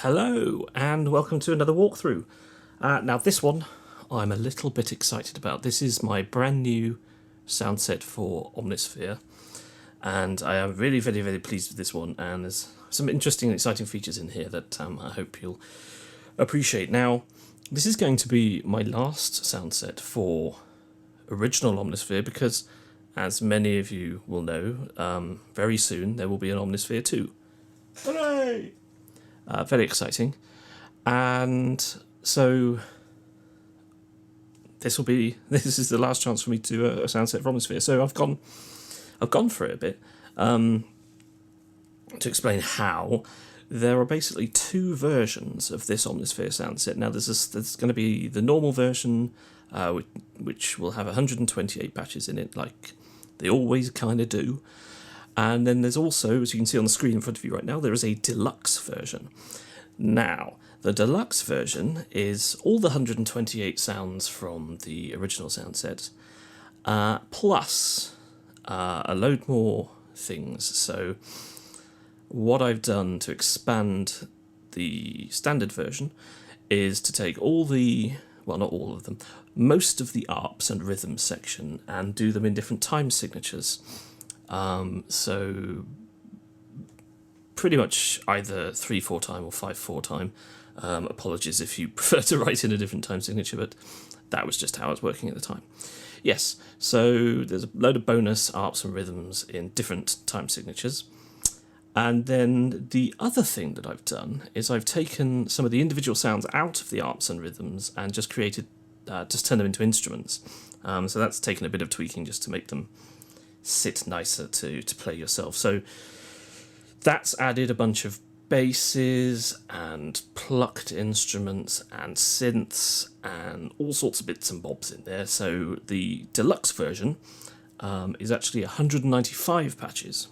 Hello, and welcome to another walkthrough. Now this one, I'm a little bit excited about. This is my brand new sound set for Omnisphere, and I am really very, very pleased with this one, and there's some interesting and exciting features in here that I hope you'll appreciate. Now, this is going to be my last sound set for original Omnisphere because, as many of you will know, very soon there will be an Omnisphere 2. Hooray! Very exciting, and so this is the last chance for me to do a sound set for Omnisphere. So I've gone for it a bit to explain how. There are basically two versions of this Omnisphere sound set. Now there's going to be the normal version, which will have 128 patches in it, like they always kind of do. And then there's also, as you can see on the screen in front of you right now, there is a deluxe version. Now, the deluxe version is all the 128 sounds from the original sound set, plus a load more things. So what I've done to expand the standard version is to take all the, well, not all of them, most of the arps and rhythms section and do them in different time signatures. So pretty much either 3/4 time or 5/4 time. Apologies if you prefer to write in a different time signature, but that was just how I was working at the time. Yes, so there's a load of bonus arps and rhythms in different time signatures. And then the other thing that I've done is I've taken some of the individual sounds out of the arps and rhythms and just turned them into instruments. So that's taken a bit of tweaking just to make them sit nicer to play yourself. So that's added a bunch of basses and plucked instruments and synths and all sorts of bits and bobs in there. So the deluxe version is actually 195 patches.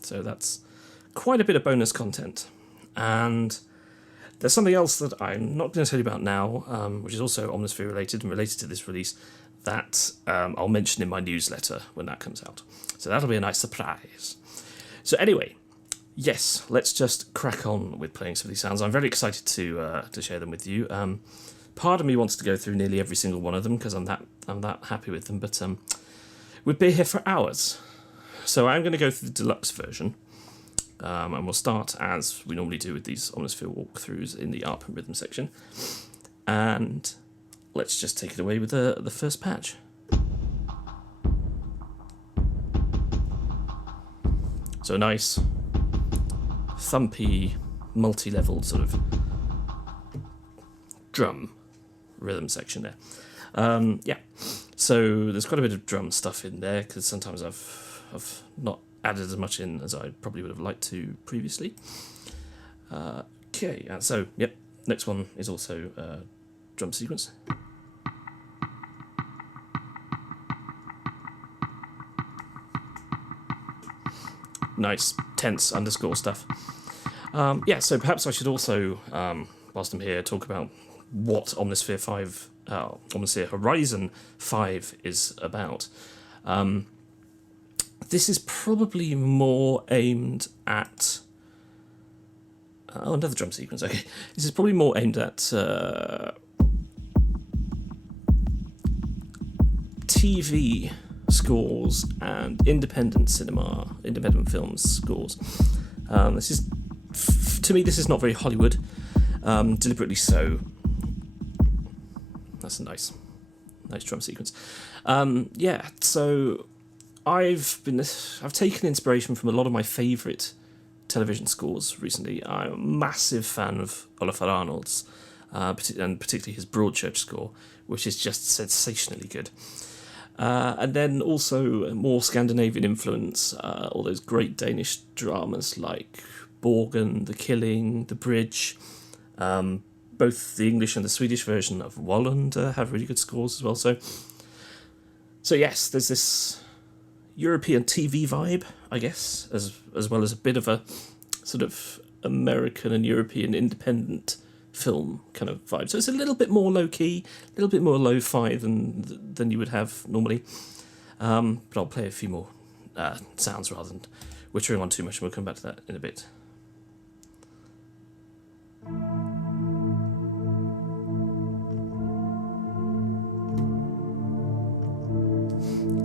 So that's quite a bit of bonus content. And there's something else that I'm not going to tell you about now, which is also Omnisphere related and related to this release, that I'll mention in my newsletter when that comes out. So that'll be a nice surprise. So anyway, yes, let's just crack on with playing some of these sounds. I'm very excited to share them with you. Part of me wants to go through nearly every single one of them because I'm that happy with them, but we'd be here for hours. So I'm going to go through the deluxe version, and we'll start as we normally do with these Omnisphere walkthroughs in the Arp and Rhythm section. And let's just take it away with the first patch. So a nice, thumpy, multi-level sort of drum rhythm section there. Yeah, so there's quite a bit of drum stuff in there because sometimes I've not added as much in as I probably would have liked to previously. Okay, so yep, next one is also drum sequence. Nice, tense underscore stuff. Yeah, so perhaps I should also, whilst I'm here, talk about what Omnisphere Horizon 5 is about. This is probably more aimed at... another drum sequence, okay. This is probably more aimed at TV scores and independent films scores. This is, to me, this is not very Hollywood, deliberately so. That's a nice drum sequence. Yeah, so I've taken inspiration from a lot of my favourite television scores recently. I'm a massive fan of Olafur Arnalds, and particularly his Broadchurch score, which is just sensationally good. And then also more Scandinavian influence, all those great Danish dramas like Borgen, The Killing, The Bridge. Both the English and the Swedish version of Wallander have really good scores as well. So yes, there's this European TV vibe, I guess, as well as a bit of a sort of American and European independent film kind of vibe. So it's a little bit more low-key, a little bit more lo-fi than you would have normally. But I'll play a few more sounds rather than wittering on too much, and we'll come back to that in a bit.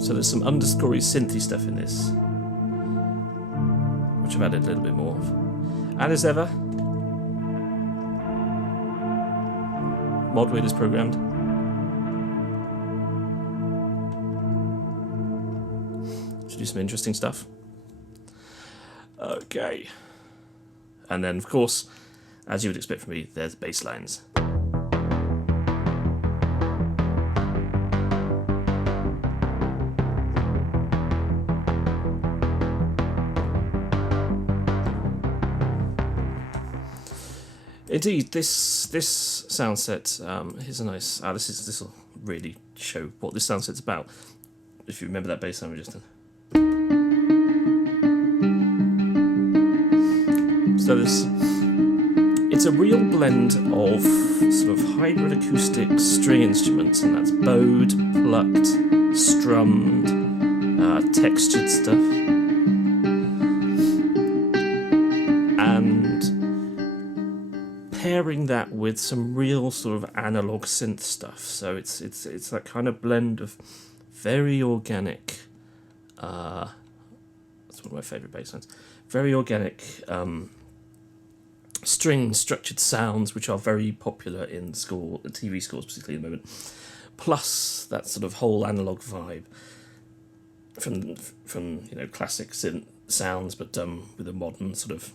So there's some underscorey synthy stuff in this, which I've added a little bit more of. And as ever, mod wheel is programmed. To do some interesting stuff. Okay. And then, of course, as you would expect from me, there's bass lines. Indeed, this sound set, here's a nice. This will really show what this sound set's about. If you remember that bass line we just did. So it's a real blend of sort of hybrid acoustic string instruments, and that's bowed, plucked, strummed, textured stuff, and pairing that with some real sort of analog synth stuff. So it's that kind of blend of very organic. That's one of my favourite bass lines. Very organic. String structured sounds, which are very popular in TV scores, particularly at the moment. Plus that sort of whole analog vibe from classic synth sounds, but done with a modern sort of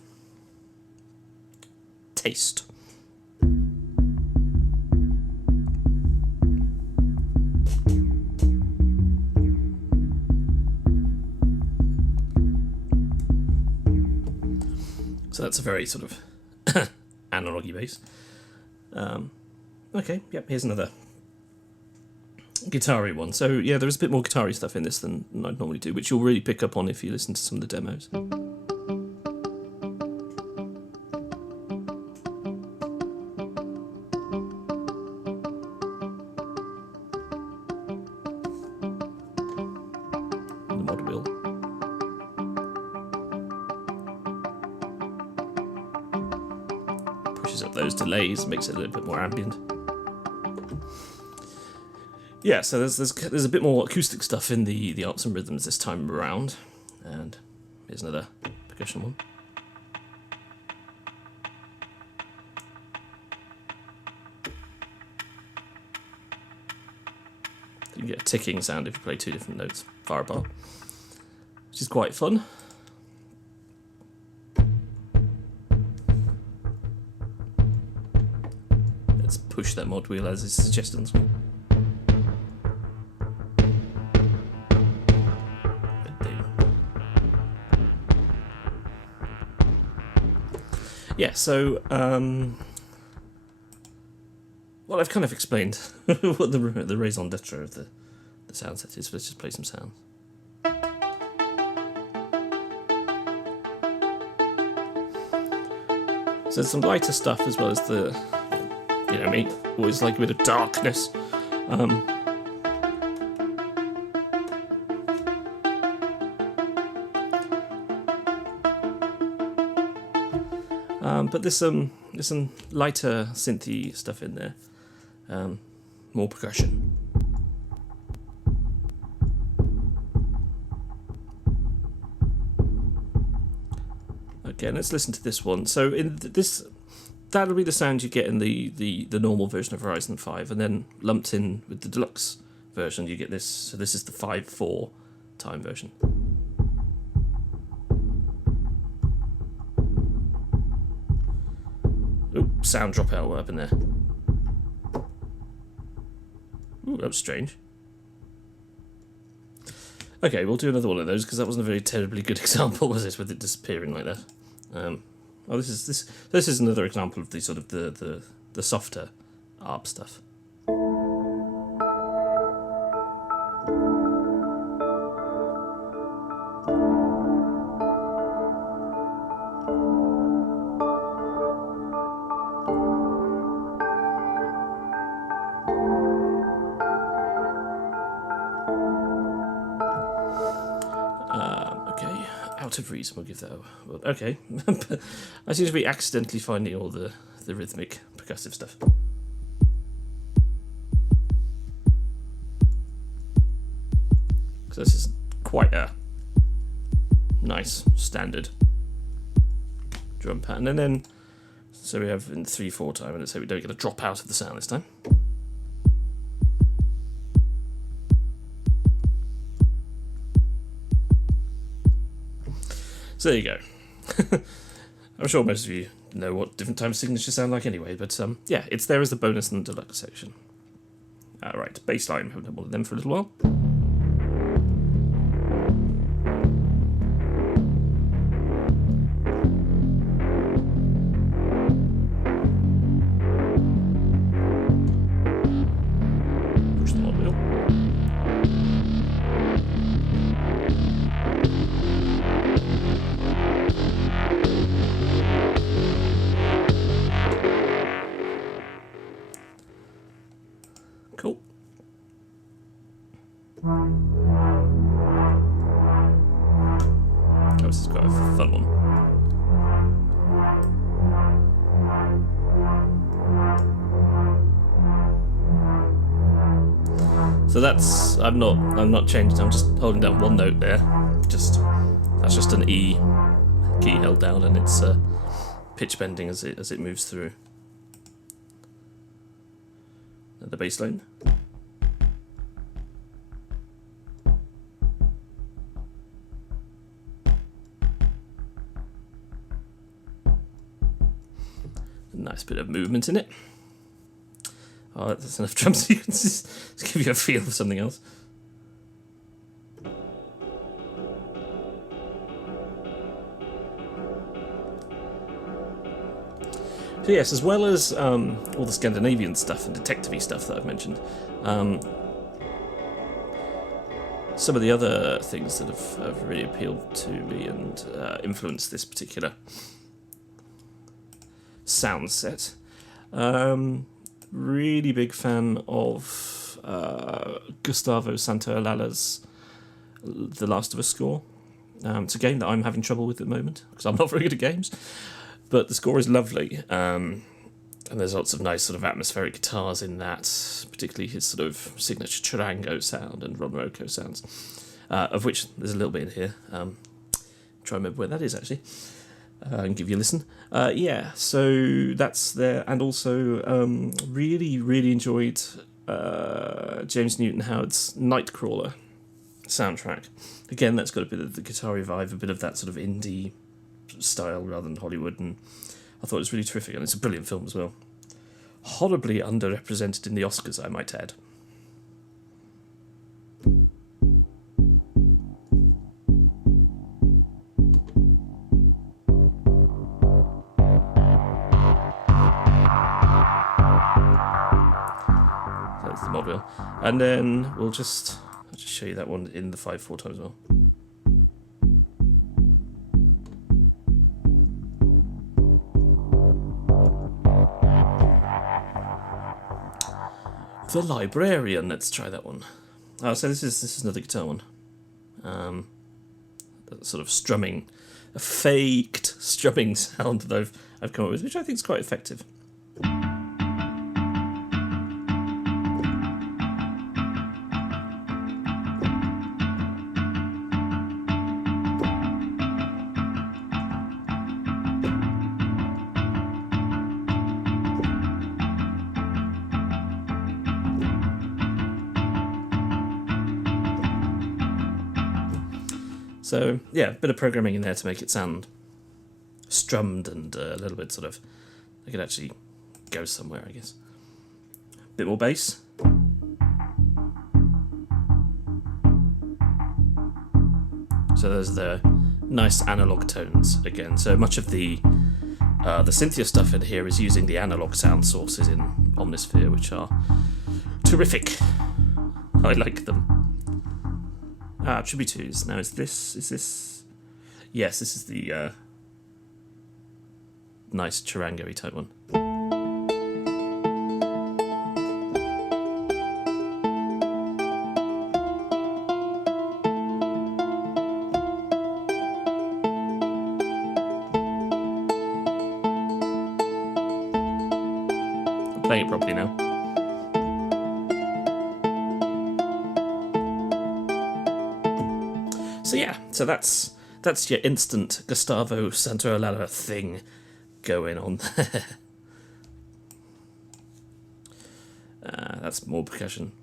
taste. So that's a very sort of analog-y bass. Okay, yep, here's another guitar-y one. So yeah, there's a bit more guitar-y stuff in this than I'd normally do, which you'll really pick up on if you listen to some of the demos. The mod wheel. Pushes up those delays, makes it a little bit more ambient. Yeah, so there's a bit more acoustic stuff in the Arps and Rhythms this time around, and here's another percussion one. You get a ticking sound if you play two different notes far apart, which is quite fun. Let's push that mod wheel as is suggested on screen. Yeah, so, well, I've kind of explained what the raison d'etre of the sound set is. Let's just play some sounds. So there's some lighter stuff as well as the, me, always like a bit of darkness. But there's some lighter synthy stuff in there, more percussion. Okay, let's listen to this one. So in this, that'll be the sound you get in the normal version of Horizon 5, and then lumped in with the Deluxe version, you get this. So this is the 5/4 time version. Sound drop out up in there. Ooh, that was strange. Okay, we'll do another one of those because that wasn't a very terribly good example, was it, with it disappearing like that? Oh, this is another example of the sort of the softer ARP stuff. Out of reason, we'll give that a... Well, okay. I seem to be accidentally finding all the rhythmic percussive stuff. Because So this is quite a nice standard drum pattern. And then, so we have in 3/4 time, and let's say we don't get a drop out of the sound this time. So there you go. I'm sure most of you know what different time signatures sound like anyway, but yeah, it's there as the bonus in the deluxe section. Right, bass line, we haven't had one of them for a little while. Push the mod wheel. Cool. Oh, this is quite a fun one. So that's I'm not changing. I'm just holding down one note there. That's just an E key held down, and it's pitch bending as it moves through. The bass line. A nice bit of movement in it. Oh, that's enough drums so you can just give you a feel for something else. So yes, as well as all the Scandinavian stuff and detective-y stuff that I've mentioned, some of the other things that have really appealed to me and influenced this particular sound set. Really big fan of Gustavo Santaolalla's The Last of Us score. It's a game that I'm having trouble with at the moment because I'm not very good at games. But the score is lovely, and there's lots of nice sort of atmospheric guitars in that, particularly his sort of signature charango sound and Ron Rocco sounds, of which there's a little bit in here. Try and remember where that is, actually, and give you a listen. Yeah, so that's there, and also really, really enjoyed James Newton Howard's Nightcrawler soundtrack. Again, that's got a bit of the guitar-y vibe, a bit of that sort of indie style rather than Hollywood, and I thought it was really terrific, and it's a brilliant film as well. Horribly underrepresented in the Oscars, I might add. That's the mod wheel, and then I'll just show you that one in the 5/4 time as well. The Librarian, let's try that one. Oh, so this is another guitar one. That sort of strumming, a faked strumming sound that I've come up with, which I think is quite effective. So, yeah, a bit of programming in there to make it sound strummed and a little bit sort of, I could actually go somewhere, I guess. A bit more bass. So those are the nice analog tones again. So much of the Synthia stuff in here is using the analog sound sources in Omnisphere, which are terrific. I like them. Tributaries. Now, is this... Yes, this is the nice charango-y type one. I'm playing it properly now. So that's your instant Gustavo Santaolalla thing going on there. That's more percussion.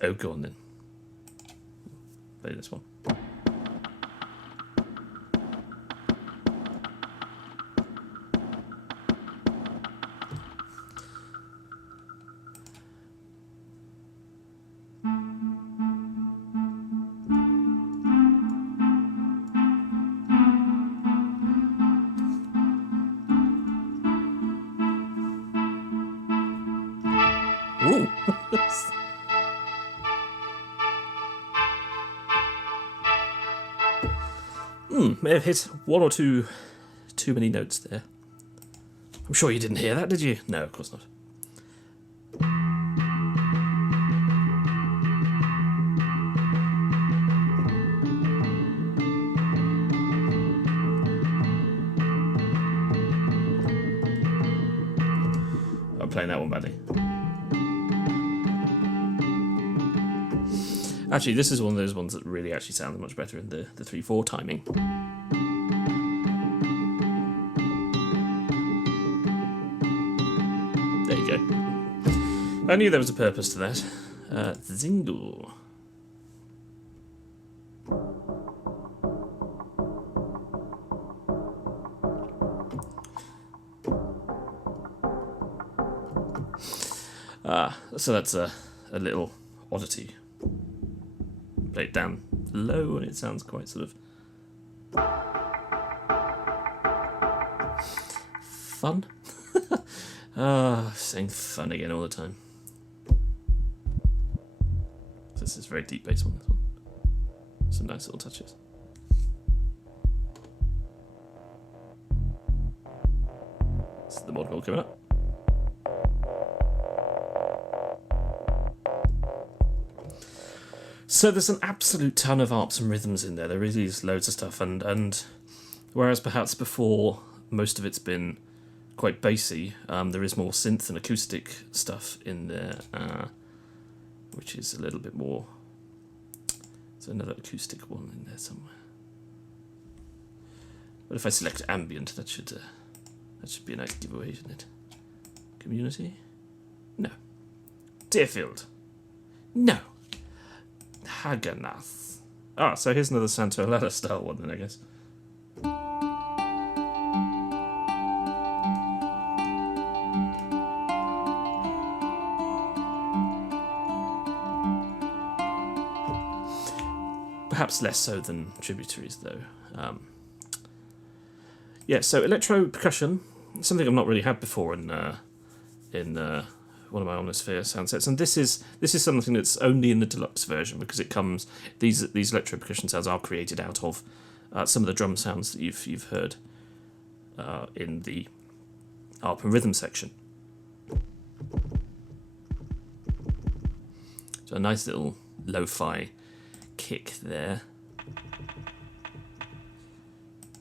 Oh, go on then. Play this one. Ooh. May have hit one or two too many notes there. I'm sure you didn't hear that, did you? No, of course not. I'm playing that one badly. Actually, this is one of those ones that really actually sounds much better in the 3/4 timing. There you go. I knew there was a purpose to that. Zingle. So that's a little oddity. Play it down low and it sounds quite sort of fun. Saying fun again all the time. This is very deep bass one, this one. Some nice little touches. This is the mod roll coming up. So there's an absolute ton of arps and rhythms in there. There really is loads of stuff, and whereas perhaps before most of it's been quite bassy, there is more synth and acoustic stuff in there, which is a little bit more. There's another acoustic one in there somewhere. But if I select ambient, that should be a nice giveaway, shouldn't it? Community? No. Deerfield? No. Haganath. Ah, so here's another Santaolalla style one then, I guess. Perhaps less so than tributaries, though. Yeah, so Electro Percussion, something I've not really had before in one of my Omnisphere soundsets, and this is something that's only in the deluxe version because it comes. These Electro Percussion sounds are created out of some of the drum sounds that you've heard in the Arp and Rhythm section. So a nice little lo-fi kick there.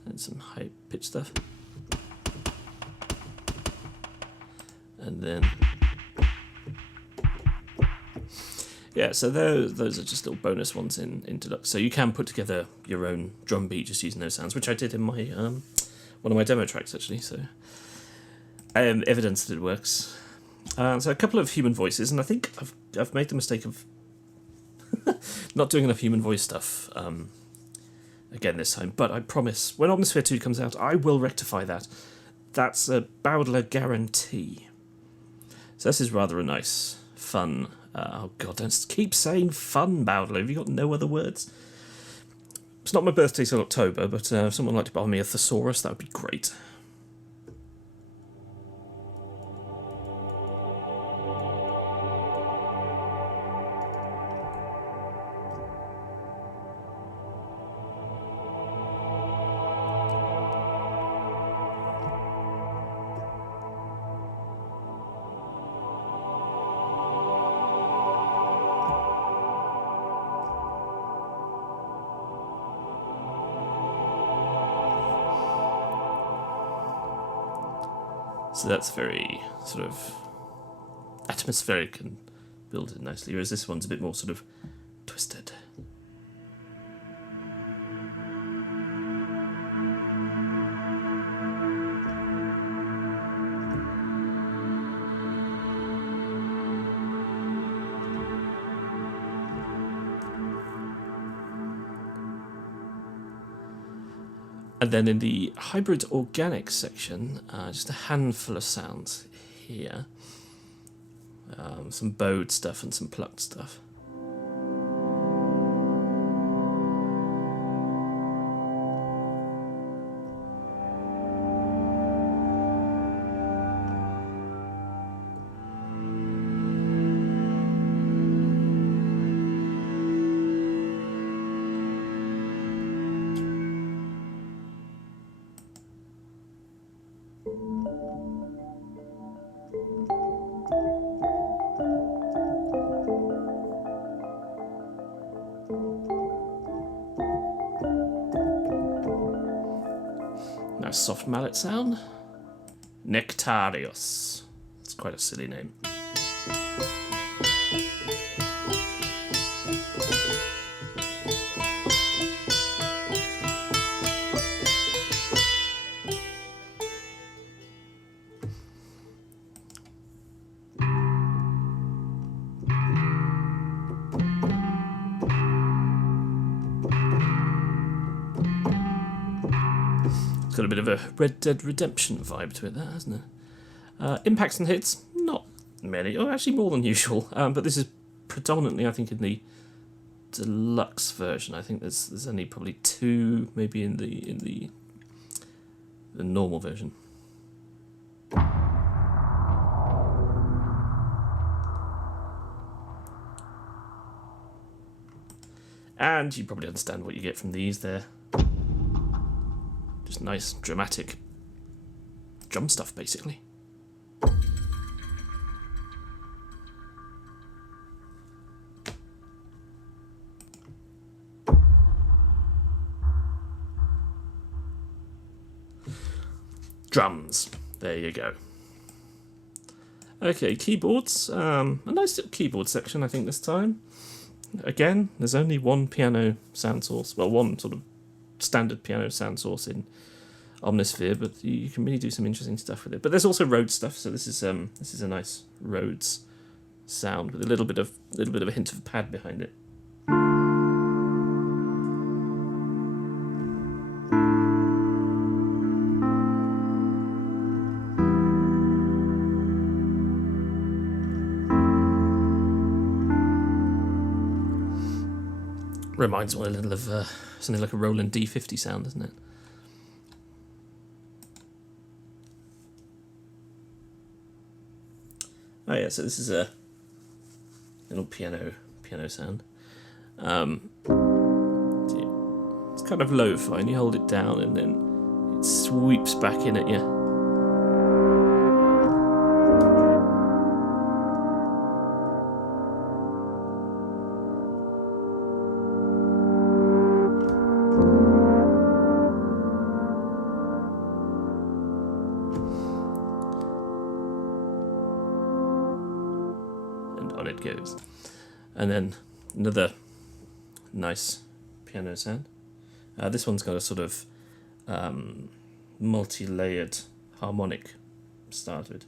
And some high pitch stuff. And then yeah, so those are just little bonus ones in Deluxe. So you can put together your own drum beat just using those sounds, which I did in my one of my demo tracks actually. So evidence that it works. So a couple of human voices, and I think I've made the mistake of not doing enough human voice stuff again this time. But I promise, when Omnisphere 2 comes out, I will rectify that. That's a Bowdler guarantee. So this is rather a nice, fun. Oh god, don't keep saying fun, Bowdler. Have you got no other words? It's not my birthday till October, but if someone would like to buy me a thesaurus, that would be great. So that's very sort of atmospheric and built in nicely, whereas this one's a bit more sort of twisted. And then in the hybrid organic section, just a handful of sounds here. Some bowed stuff and some plucked stuff. Nice soft mallet sound. Nectarios. It's quite a silly name. Got a bit of a Red Dead Redemption vibe to it, that hasn't it? Impacts and hits, not many, or actually more than usual. But this is predominantly, I think, in the deluxe version. I think there's only probably 2, maybe in the normal version. And you probably understand what you get from these there. Just nice, dramatic drum stuff, basically. Drums. There you go. Okay, keyboards. A nice little keyboard section, I think, this time. Again, there's only one piano sound source. Well, one sort of standard piano sound source in Omnisphere, but you can really do some interesting stuff with it. But there's also Rhodes stuff, so this is a nice Rhodes sound with a little bit of a hint of pad behind it. Reminds me a little of something like a Roland D50 sound, doesn't it? Oh yeah, so this is a little piano sound. It's kind of lo-fi, and you hold it down, and then it sweeps back in at you. It goes, and then another nice piano sound. This one's got a sort of multi-layered harmonic start to it.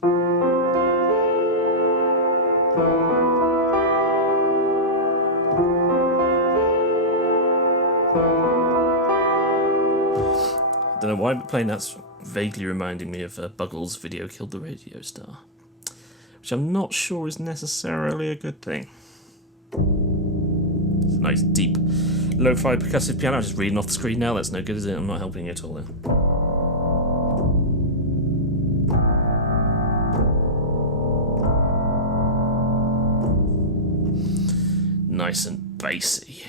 I don't know why, but playing that's vaguely reminding me of Buggles' Video Killed the Radio Star, which I'm not sure is necessarily a good thing. It's a nice, deep, lo-fi percussive piano. I'm just reading off the screen now. That's no good, is it? I'm not helping you at all then. Nice and bassy.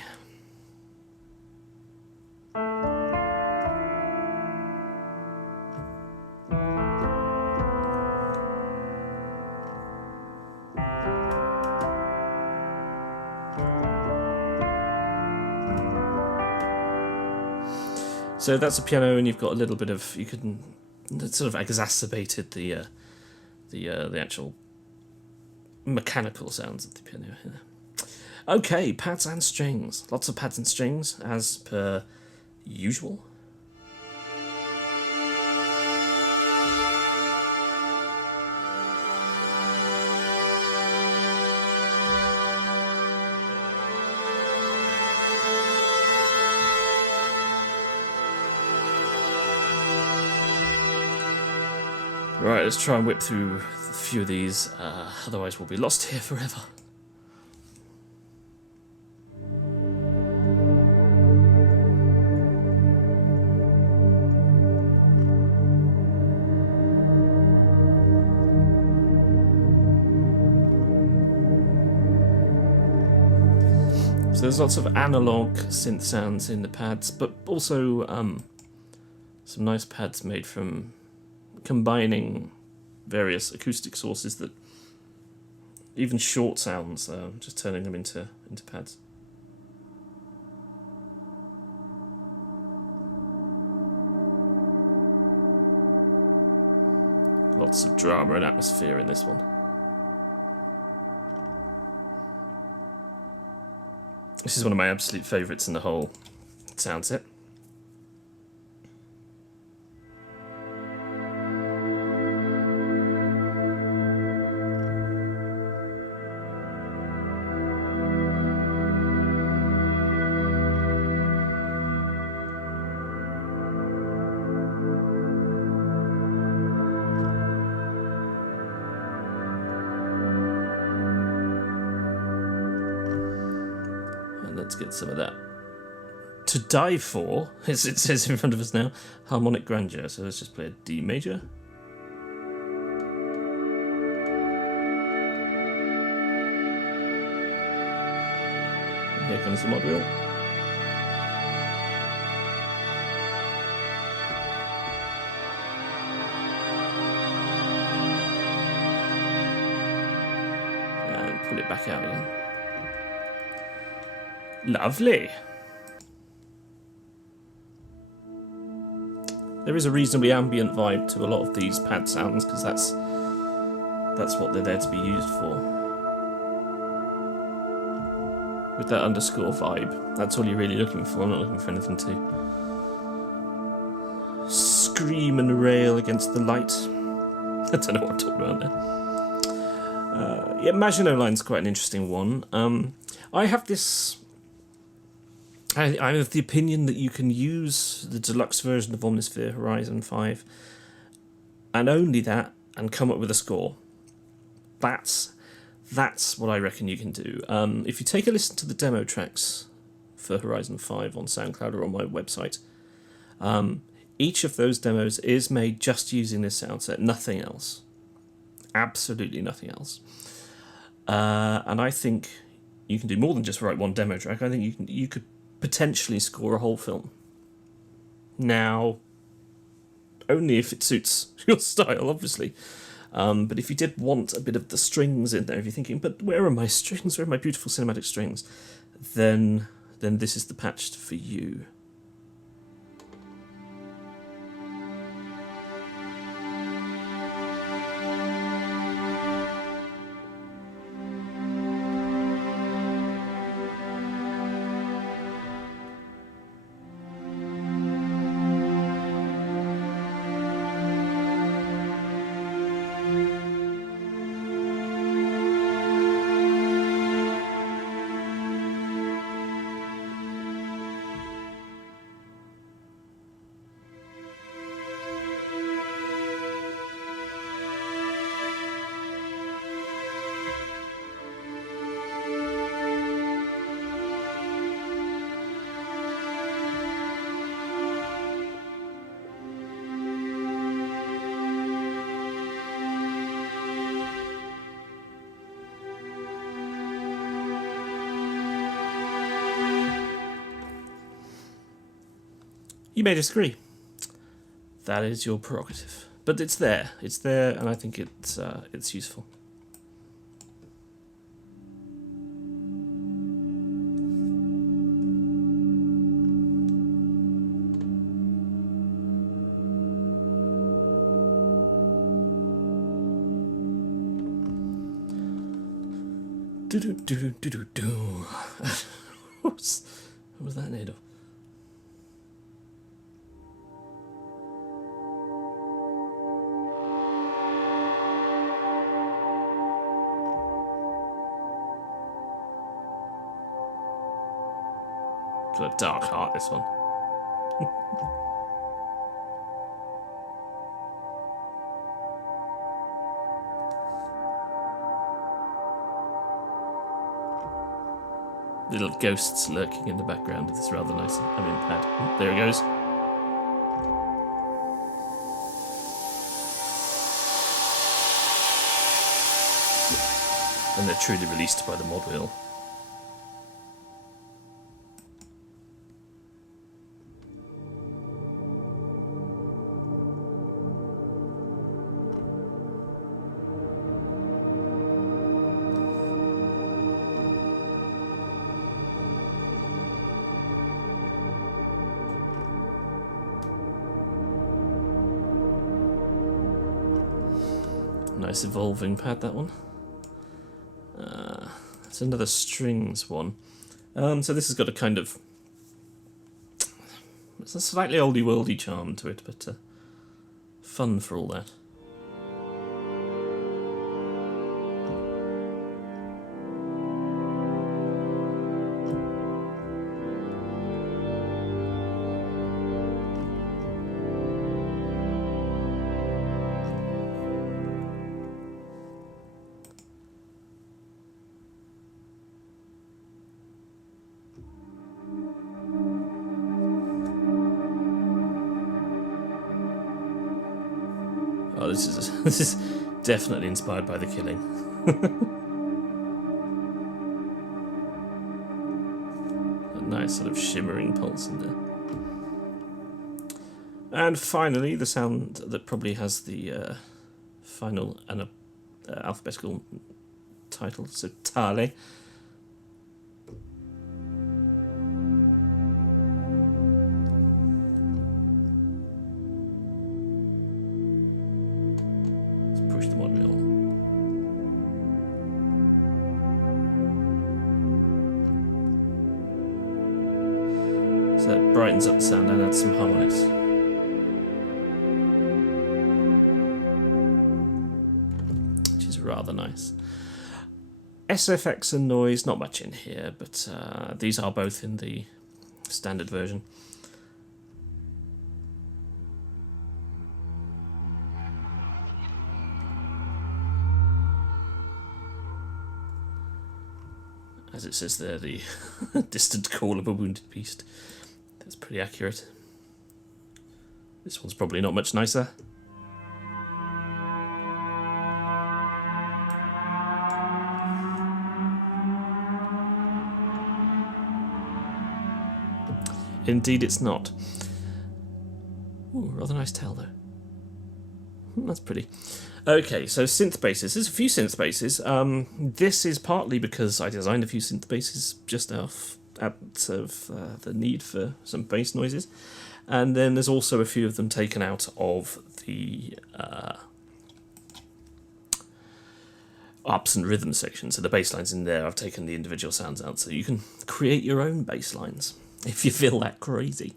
So that's a piano, and you've got a little bit of that sort of exacerbated the actual mechanical sounds of the piano here. Okay, pads and strings. Lots of pads and strings, as per usual. Right, let's try and whip through a few of these, otherwise we'll be lost here forever. So there's lots of analog synth sounds in the pads, but also some nice pads made from combining various acoustic sources that even short sounds, just turning them into pads. Lots of drama and atmosphere in this one. This is one of my absolute favourites in the whole sound set. Let's get some of that. To die for, as it says in front of us now, harmonic grandeur. So let's just play a D major. And here comes the mod wheel. And pull it back out again. Lovely. There is a reasonably ambient vibe to a lot of these pad sounds because that's what they're there to be used for. With that underscore vibe, that's all you're really looking for. I'm not looking for anything to scream and rail against the light. I don't know what I'm talking about there. Yeah, Maginot Line's quite an interesting one. I have this. I'm of the opinion that you can use the deluxe version of Omnisphere Horizon V and only that and come up with a score. That's what I reckon you can do. If you take a listen to the demo tracks for Horizon 5 on SoundCloud or on my website, each of those demos is made just using this sound set, nothing else. Absolutely nothing else. And I think you can do more than just write one demo track. I think you could potentially score a whole film. Now, only if it suits your style, obviously. But if you did want a bit of the strings in there, if you're thinking, but where are my strings? Where are my beautiful cinematic strings? Then this is the patch for you. You may disagree. That is your prerogative. But it's there, and I think it's useful. Do. What was that made of? Got a dark heart, this one. Little ghosts lurking in the background of this rather nice pad. Oh, there it goes. And they're truly released by the mod wheel. Nice evolving pad, that one. It's another strings one. So this has got a kind of... It's a slightly oldie-worldy charm to it, but fun for all that. Oh, this is definitely inspired by The Killing. A nice sort of shimmering pulse in there. And finally, the sound that probably has the final and alphabetical title, so Tale. The mod wheel. So that brightens up the sound and adds some harmonics. Which is rather nice. SFX and noise, not much in here, but these are both in the standard version. As it says there, the distant call of a wounded beast. That's pretty accurate. This one's probably not much nicer. Indeed it's not. Ooh, rather nice tail though. That's pretty. Okay, so synth basses. There's a few synth basses. This is partly because I designed a few synth basses just out of the need for some bass noises. And then there's also a few of them taken out of the Arps and Rhythm section. So the bass lines in there, I've taken the individual sounds out so you can create your own bass lines if you feel that crazy.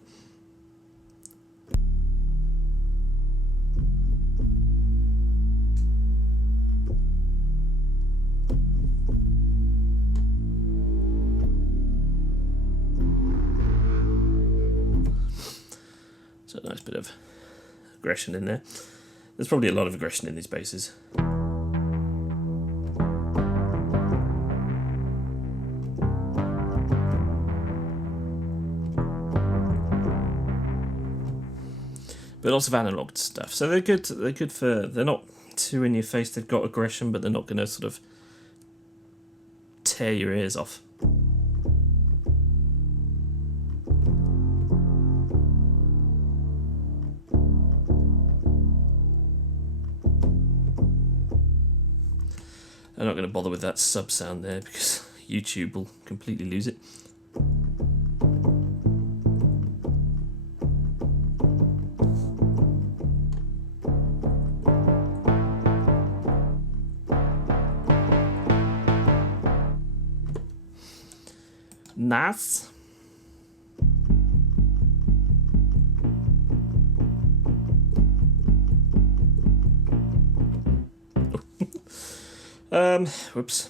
So a nice bit of aggression in there. There's probably a lot of aggression in these basses. But lots of analog stuff. So they're good. They're good for. They're not too in your face. They've got aggression, but they're not going to sort of tear your ears off. I'm not going to bother with that sub sound there because YouTube will completely lose it. Nice. Whoops.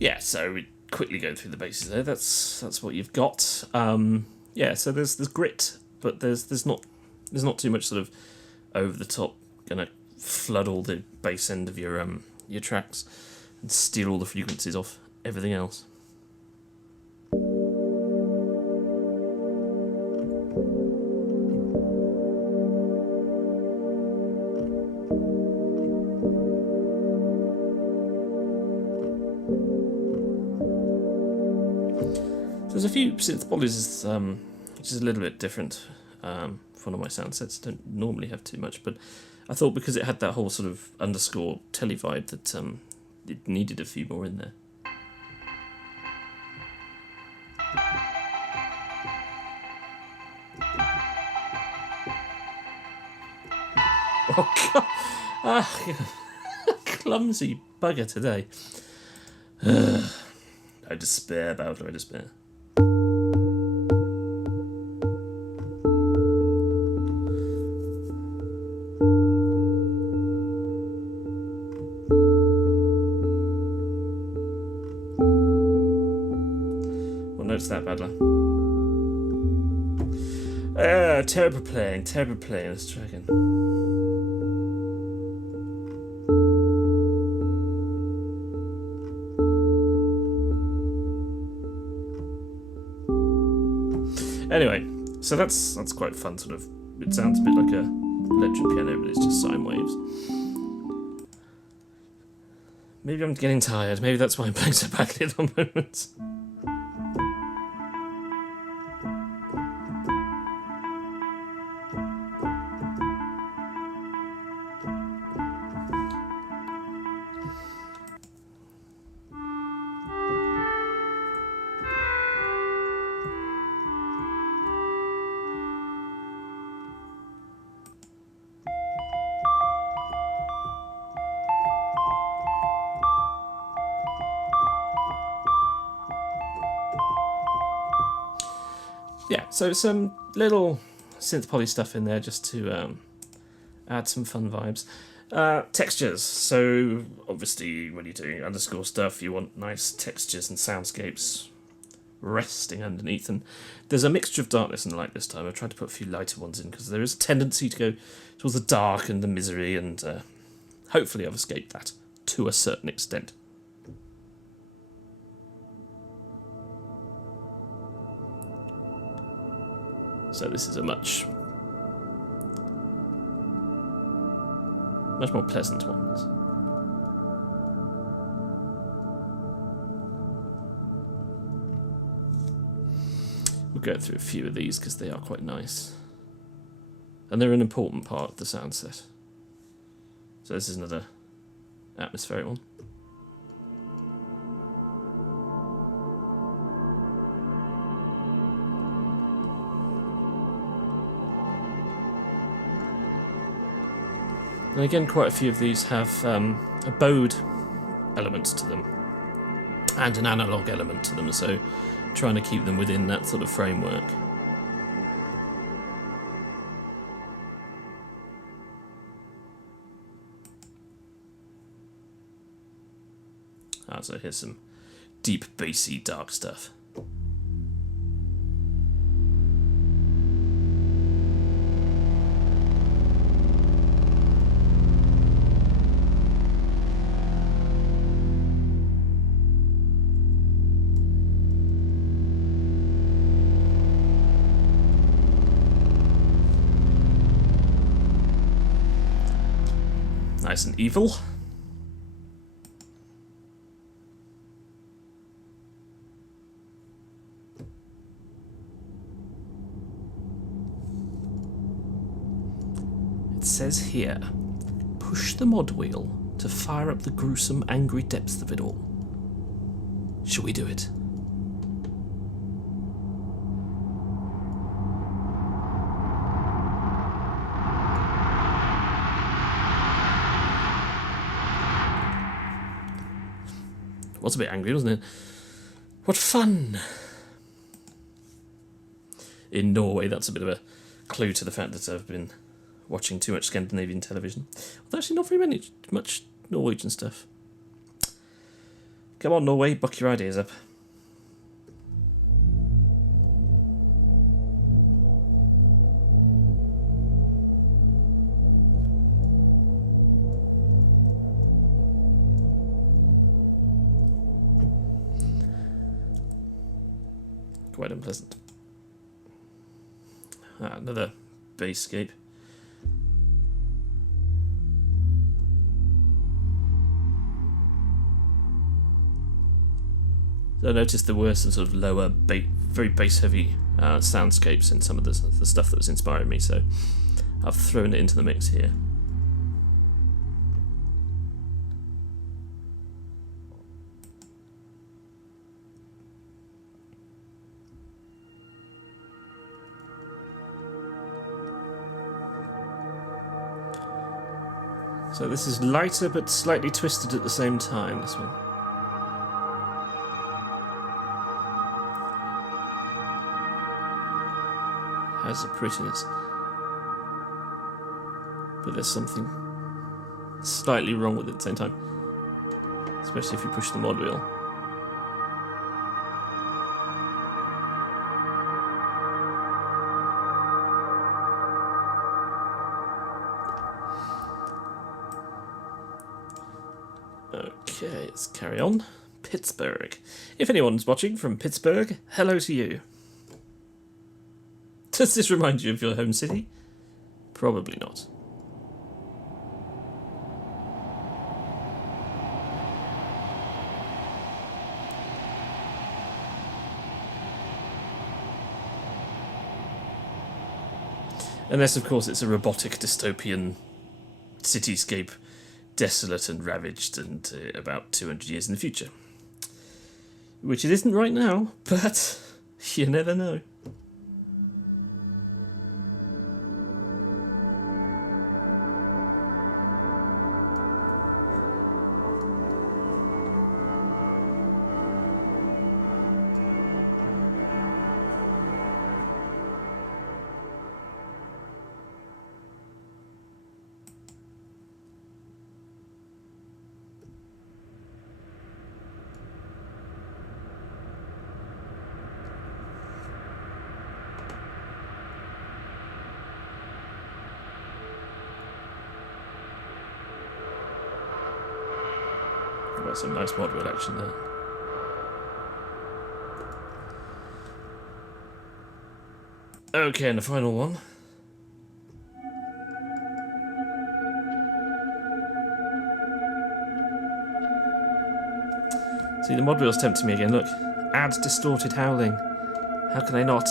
yeah, so we quickly go through the bases there. That's what you've got. Yeah, so there's grit, but there's not too much sort of over the top, gonna flood all the bass end of your tracks and steal all the frequencies off everything else. There's a few synth polys, which is a little bit different from one of my sound sets. Don't normally have too much, but I thought because it had that whole sort of underscore telly vibe that it needed a few more in there. Oh God! Clumsy bugger today. I despair, Bowdler, I despair. What note's that, Bowdler? Terrible playing, let's try again. Anyway, so that's quite fun, sort of. It sounds a bit like a electric piano, but it's just sine waves. Maybe I'm getting tired. Maybe that's why I'm playing so badly at the moment. Yeah, so some little synth poly stuff in there just to add some fun vibes. Textures. So obviously when you're doing underscore stuff, you want nice textures and soundscapes resting underneath. And there's a mixture of darkness and light this time. I've tried to put a few lighter ones in because there is a tendency to go towards the dark and the misery, and hopefully I've escaped that to a certain extent. So this is a much more pleasant one. We'll go through a few of these because they are quite nice. And they're an important part of the sound set. So this is another atmospheric one. And again, quite a few of these have a bowed element to them and an analog element to them, so trying to keep them within that sort of framework. So here's some deep, bassy, dark stuff. Nice and evil. It says here, push the mod wheel to fire up the gruesome, angry depths of it all. Shall we do it? Was a bit angry, wasn't it? What fun! In Norway, that's a bit of a clue to the fact that I've been watching too much Scandinavian television. Although actually not very much Norwegian stuff. Come on, Norway, buck your ideas up. Quite unpleasant. Another basscape. So I noticed there were some sort of lower, very bass-heavy soundscapes in some of the stuff that was inspiring me, so I've thrown it into the mix here. So this is lighter but slightly twisted at the same time, this one. Has a prettiness. But there's something slightly wrong with it at the same time. Especially if you push the mod wheel. Okay, let's carry on. Pittsburgh. If anyone's watching from Pittsburgh, hello to you. Does this remind you of your home city? Probably not. Unless, of course, it's a robotic dystopian cityscape, desolate and ravaged, and about 200 years in the future. Which it isn't right now, but you never know. Got some nice mod wheel action there. Okay, and the final one. See, the mod wheel's tempting me again. Look, add distorted howling. How can I not?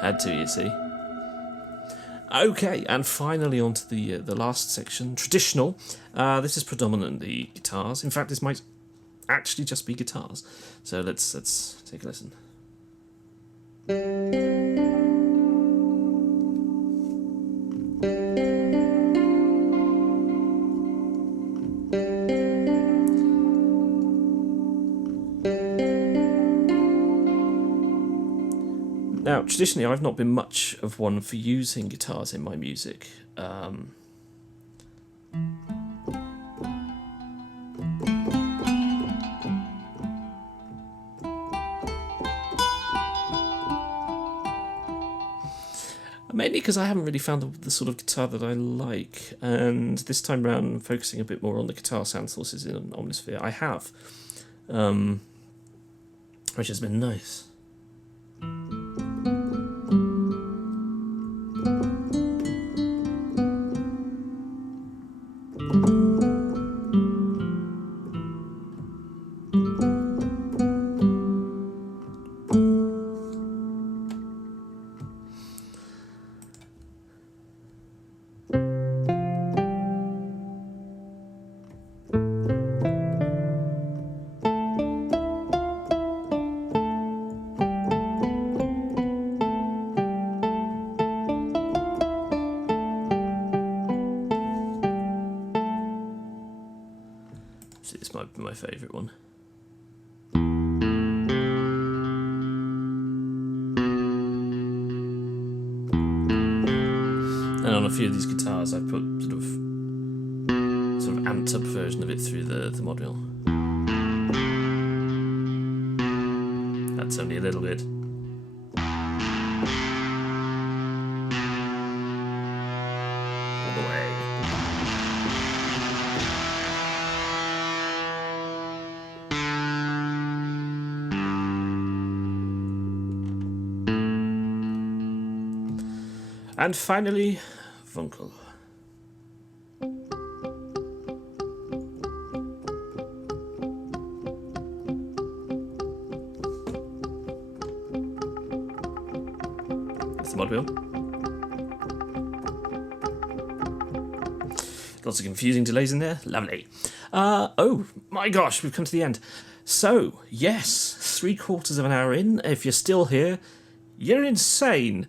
Had to, you see. Okay, and finally onto the last section, traditional. This is predominantly guitars. In fact, this might actually just be guitars. So let's take a listen. Now, traditionally, I've not been much of one for using guitars in my music. Mainly because I haven't really found the sort of guitar that I like, and this time round, focusing a bit more on the guitar sound sources in Omnisphere, I have, which has been nice. This might be my favourite one. And on a few few of these guitars, I've put sort of amped up version of it through the mod mill. That's only a little bit. All the way. And finally, Funkel. That's the mod wheel. Lots of confusing delays in there. Lovely. Oh my gosh, we've come to the end. So, yes, 3/4 of an hour in. If you're still here, you're insane.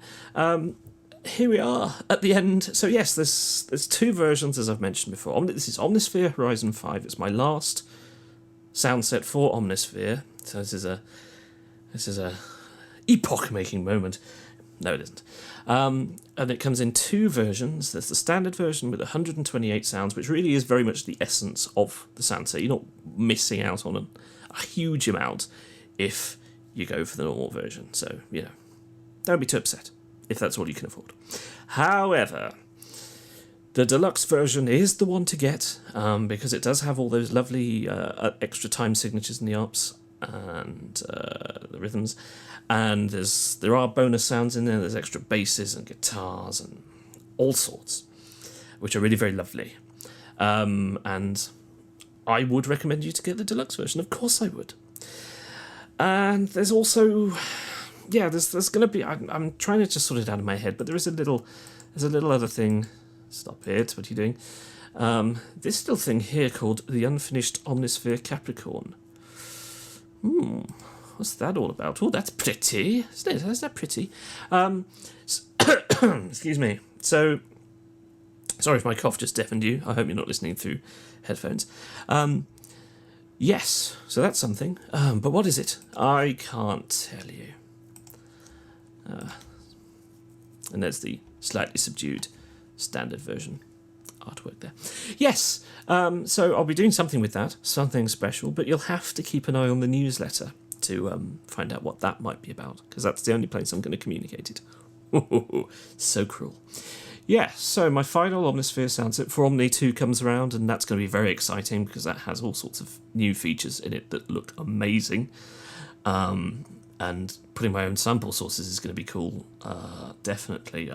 Here we are at the end. So yes, there's two versions, as I've mentioned before. This is Omnisphere Horizon V. It's my last sound set for Omnisphere. So this is a epoch-making moment. No, it isn't. And it comes in two versions. There's the standard version with 128 sounds, which really is very much the essence of the sound set. You're not missing out on a huge amount if you go for the normal version. So, don't be too upset if that's all you can afford. However, the deluxe version is the one to get, because it does have all those lovely extra time signatures in the arps and the rhythms, and there are bonus sounds in there. There's extra basses and guitars and all sorts, which are really very lovely. And I would recommend you to get the deluxe version. Of course I would. And there's also... yeah, there's going to be... I'm trying to just sort it out in my head, but there's a little other thing. Stop it, what are you doing? This little thing here called the Unfinished Omnisphere Capricorn. What's that all about? Oh, that's pretty. Isn't that pretty? Excuse me. So, sorry if my cough just deafened you. I hope you're not listening through headphones. Yes, so that's something. But what is it? I can't tell you. And there's the slightly subdued standard version artwork there. Yes, so I'll be doing something with that, something special, but you'll have to keep an eye on the newsletter to find out what that might be about, because that's the only place I'm going to communicate it. So cruel. Yeah, so my final Omnisphere soundset for Omni 2 comes around, and that's going to be very exciting because that has all sorts of new features in it that look amazing. And putting my own sample sources is going to be cool, definitely.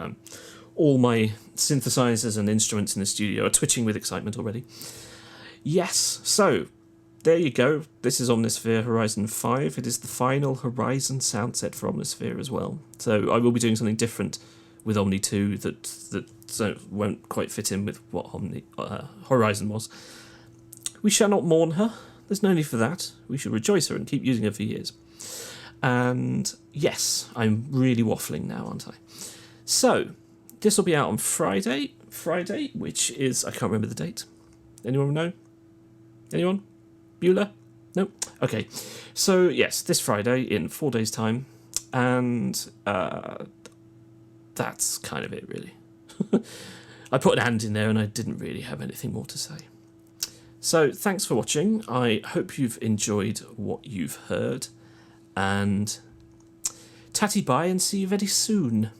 All my synthesizers and instruments in the studio are twitching with excitement already. Yes, so there you go. This is Omnisphere Horizon V. It is the final Horizon soundset for Omnisphere as well. So I will be doing something different with Omni 2 that won't quite fit in with what Horizon was. We shall not mourn her. There's no need for that. We shall rejoice her and keep using her for years. And yes, I'm really waffling now, aren't I? So, this will be out on Friday, which is... I can't remember the date. Anyone know? Anyone? Bueller? No? Okay. So, yes, this Friday in 4 days' time. And that's kind of it, really. I put an and in there and I didn't really have anything more to say. So, thanks for watching. I hope you've enjoyed what you've heard. And tatty bye and see you very soon.